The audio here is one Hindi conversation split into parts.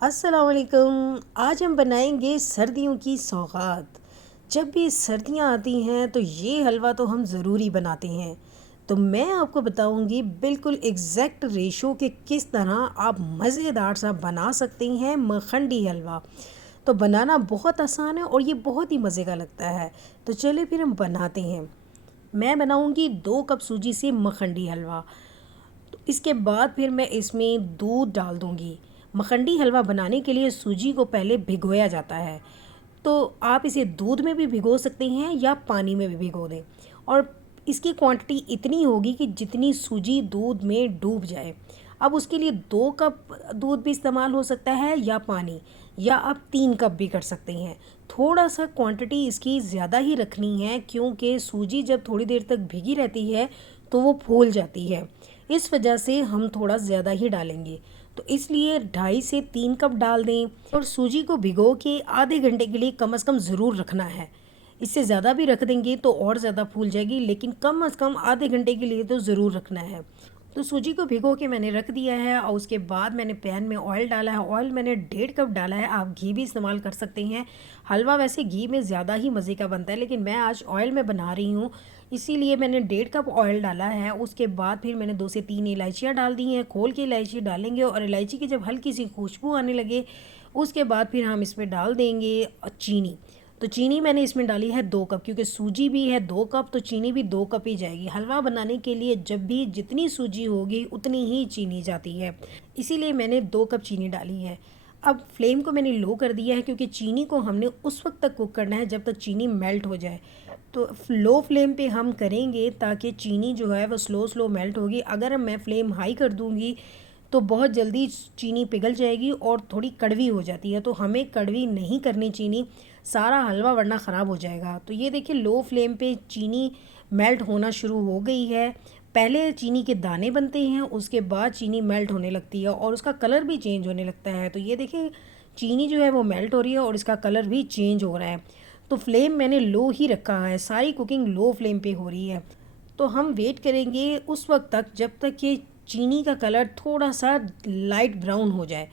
अस्सलाम वालेकुम। आज हम बनाएंगे सर्दियों की सौगात। जब भी सर्दियां आती हैं तो ये हलवा तो हम ज़रूरी बनाते हैं। तो मैं आपको बताऊंगी बिल्कुल एग्जैक्ट रेशो के किस तरह आप मज़ेदार सा बना सकते हैं मखंडी हलवा। तो बनाना बहुत आसान है और ये बहुत ही मज़े का लगता है। तो चलिए फिर हम बनाते हैं। मैं बनाऊंगी 2 कप सूजी से मखंडी हलवा। तो इसके बाद फिर मैं इसमें दूध डाल दूँगी। मखंडी हलवा बनाने के लिए सूजी को पहले भिगोया जाता है। तो आप इसे दूध में भी भिगो सकते हैं या पानी में भी भिगो दें। और इसकी क्वांटिटी इतनी होगी कि जितनी सूजी दूध में डूब जाए। अब उसके लिए 2 कप दूध भी इस्तेमाल हो सकता है या पानी, या आप 3 कप भी कर सकते हैं। थोड़ा सा क्वांटिटी इसकी ज़्यादा ही रखनी है क्योंकि सूजी जब थोड़ी देर तक भीगी रहती है तो वो फूल जाती है। इस वजह से हम थोड़ा ज़्यादा ही डालेंगे। तो इसलिए 2.5 से 3 कप डाल दें। और सूजी को भिगो के आधे घंटे के लिए कम से कम ज़रूर रखना है। इससे ज़्यादा भी रख देंगे तो और ज़्यादा फूल जाएगी, लेकिन कम से कम आधे घंटे के लिए तो ज़रूर रखना है। तो सूजी को भिगो के मैंने रख दिया है और उसके बाद मैंने पैन में ऑयल डाला है। ऑयल मैंने 1.5 कप डाला है, आप घी भी इस्तेमाल कर सकते हैं। हलवा वैसे घी में ज़्यादा ही मज़े का बनता है, लेकिन मैं आज ऑयल में बना रही हूँ, इसीलिए मैंने 1.5 कप ऑयल डाला है। उसके बाद फिर मैंने 2 से 3 इलायचियाँ डाल दी हैं। खोल के इलायची डालेंगे और इलायची की जब हल्की सी खुशबू आने लगे उसके बाद फिर हम इसमें डाल देंगे चीनी। तो चीनी मैंने इसमें डाली है 2 कप, क्योंकि सूजी भी है 2 कप, तो चीनी भी 2 कप ही जाएगी। हलवा बनाने के लिए जब भी जितनी सूजी होगी उतनी ही चीनी जाती है, इसीलिए मैंने 2 कप चीनी डाली है। अब फ्लेम को मैंने लो कर दिया है क्योंकि चीनी को हमने उस वक्त तक कुक करना है जब तक चीनी मेल्ट हो जाए। तो लो फ्लेम पे हम करेंगे ताकि चीनी जो है वो स्लो स्लो मेल्ट होगी। अगर मैं फ्लेम हाई कर दूंगी तो बहुत जल्दी चीनी पिघल जाएगी और थोड़ी कड़वी हो जाती है। तो हमें कड़वी नहीं करनी चीनी, सारा हलवा वरना ख़राब हो जाएगा। तो ये देखिए लो फ्लेम पे चीनी मेल्ट होना शुरू हो गई है। पहले चीनी के दाने बनते हैं, उसके बाद चीनी मेल्ट होने लगती है और उसका कलर भी चेंज होने लगता है। तो ये देखिए चीनी जो है वो मेल्ट हो रही है और इसका कलर भी चेंज हो रहा है। तो फ्लेम मैंने लो ही रखा है, सारी कुकिंग लो फ्लेम पे हो रही है। तो हम वेट करेंगे उस वक्त तक जब तक ये चीनी का कलर थोड़ा सा लाइट ब्राउन हो जाए।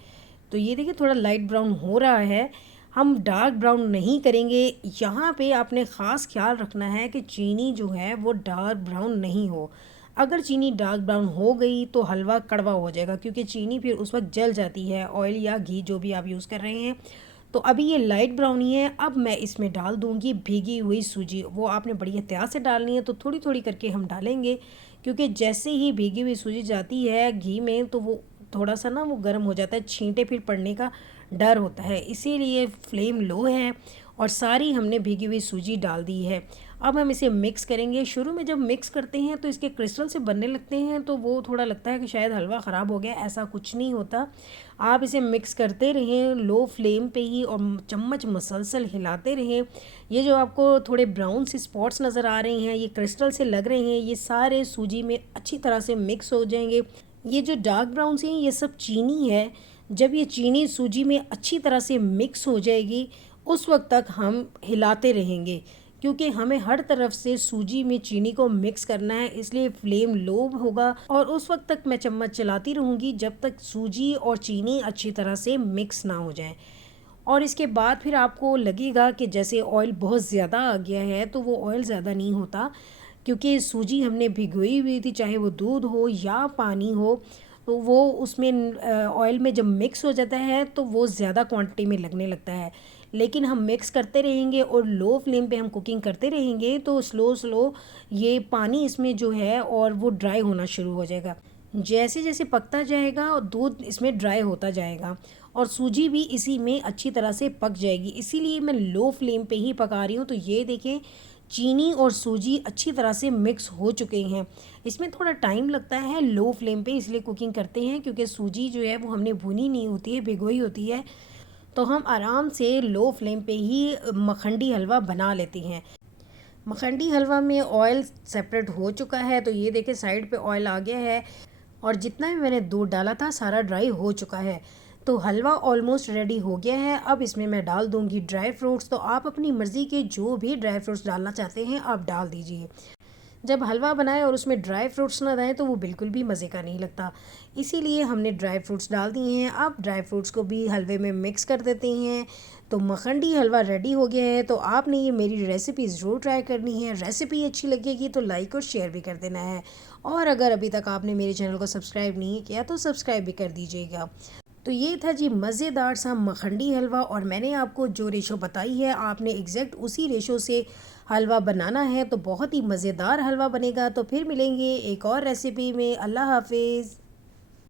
तो ये देखिए थोड़ा लाइट ब्राउन हो रहा है, हम डार्क ब्राउन नहीं करेंगे। यहाँ पे आपने ख़ास ख्याल रखना है कि चीनी जो है वो डार्क ब्राउन नहीं हो। अगर चीनी डार्क ब्राउन हो गई तो हलवा कड़वा हो जाएगा, क्योंकि चीनी फिर उस वक्त जल जाती है, ऑयल या घी जो भी आप यूज़ कर रहे हैं। तो अभी ये लाइट ब्राउन ही है। अब मैं इसमें डाल दूंगी भीगी हुई सूजी। वो आपने बड़ी एहतियात से डालनी है, तो थोड़ी थोड़ी करके हम डालेंगे, क्योंकि जैसे ही भीगी हुई सूजी जाती है घी में तो वो थोड़ा सा ना वो गर्म हो जाता है, छींटे फिर पड़ने का डर होता है, इसीलिए फ्लेम लो है। और सारी हमने भीगी हुई सूजी डाल दी है। अब हम इसे मिक्स करेंगे। शुरू में जब मिक्स करते हैं तो इसके क्रिस्टल से बनने लगते हैं, तो वो थोड़ा लगता है कि शायद हलवा ख़राब हो गया, ऐसा कुछ नहीं होता। आप इसे मिक्स करते रहें लो फ्लेम पे ही और चम्मच मसलसल हिलाते रहें। ये जो आपको थोड़े ब्राउन से स्पॉट्स नज़र आ रहे हैं, ये क्रिस्टल से लग रहे हैं, ये सारे सूजी में अच्छी तरह से मिक्स हो जाएंगे। ये जो डार्क ब्राउन से हैं ये सब चीनी है। जब ये चीनी सूजी में अच्छी तरह से मिक्स हो जाएगी उस वक्त तक हम हिलाते रहेंगे, क्योंकि हमें हर तरफ से सूजी में चीनी को मिक्स करना है, इसलिए फ्लेम लो होगा और उस वक्त तक मैं चम्मच चलाती रहूँगी जब तक सूजी और चीनी अच्छी तरह से मिक्स ना हो जाए। और इसके बाद फिर आपको लगेगा कि जैसे ऑयल बहुत ज़्यादा आ गया है, तो वो ऑयल ज़्यादा नहीं होता, क्योंकि सूजी हमने भिगोई हुई थी, चाहे वो दूध हो या पानी हो। तो वो उसमें ऑयल में जब मिक्स हो जाता है तो वो ज़्यादा क्वांटिटी में लगने लगता है। लेकिन हम मिक्स करते रहेंगे और लो फ्लेम पे हम कुकिंग करते रहेंगे तो स्लो स्लो ये पानी इसमें जो है और वो ड्राई होना शुरू हो जाएगा। जैसे जैसे पकता जाएगा और दूध इसमें ड्राई होता जाएगा और सूजी भी इसी में अच्छी तरह से पक जाएगी, इसीलिए मैं लो फ्लेम पे ही पका रही हूँ। तो ये देखें चीनी और सूजी अच्छी तरह से मिक्स हो चुके हैं। इसमें थोड़ा टाइम लगता है लो फ्लेम पे इसलिए कुकिंग करते हैं, क्योंकि सूजी जो है वो हमने भुनी नहीं होती है, भिगोई होती है। तो हम आराम से लो फ्लेम पे ही मखंडी हलवा बना लेते हैं। मखंडी हलवा में ऑयल सेपरेट हो चुका है, तो ये देखें साइड पे ऑयल आ गया है और जितना भी मैंने दूध डाला था सारा ड्राई हो चुका है। तो हलवा ऑलमोस्ट रेडी हो गया है। अब इसमें मैं डाल दूंगी ड्राई फ्रूट्स। तो आप अपनी मर्ज़ी के जो भी ड्राई फ्रूट्स डालना चाहते हैं आप डाल दीजिए। जब हलवा बनाए और उसमें ड्राई फ्रूट्स ना डालें तो वो बिल्कुल भी मज़े का नहीं लगता। इसीलिए हमने ड्राई फ्रूट्स डाल दिए हैं। अब ड्राई फ्रूट्स को भी हलवे में मिक्स कर देते हैं। तो मखंडी हलवा रेडी हो गया है। तो आपने ये मेरी रेसिपी ज़रूर ट्राई करनी है। रेसिपी अच्छी लगेगी तो लाइक और शेयर भी कर देना है, और अगर अभी तक आपने मेरे चैनल को सब्सक्राइब नहीं किया तो सब्सक्राइब भी कर दीजिएगा। तो ये था जी मज़ेदार सा मखंडी हलवा, और मैंने आपको जो रेशो बताई है आपने एग्जैक्ट उसी रेशो से हलवा बनाना है, तो बहुत ही मज़ेदार हलवा बनेगा। तो फिर मिलेंगे एक और रेसिपी में। अल्लाह हाफिज़।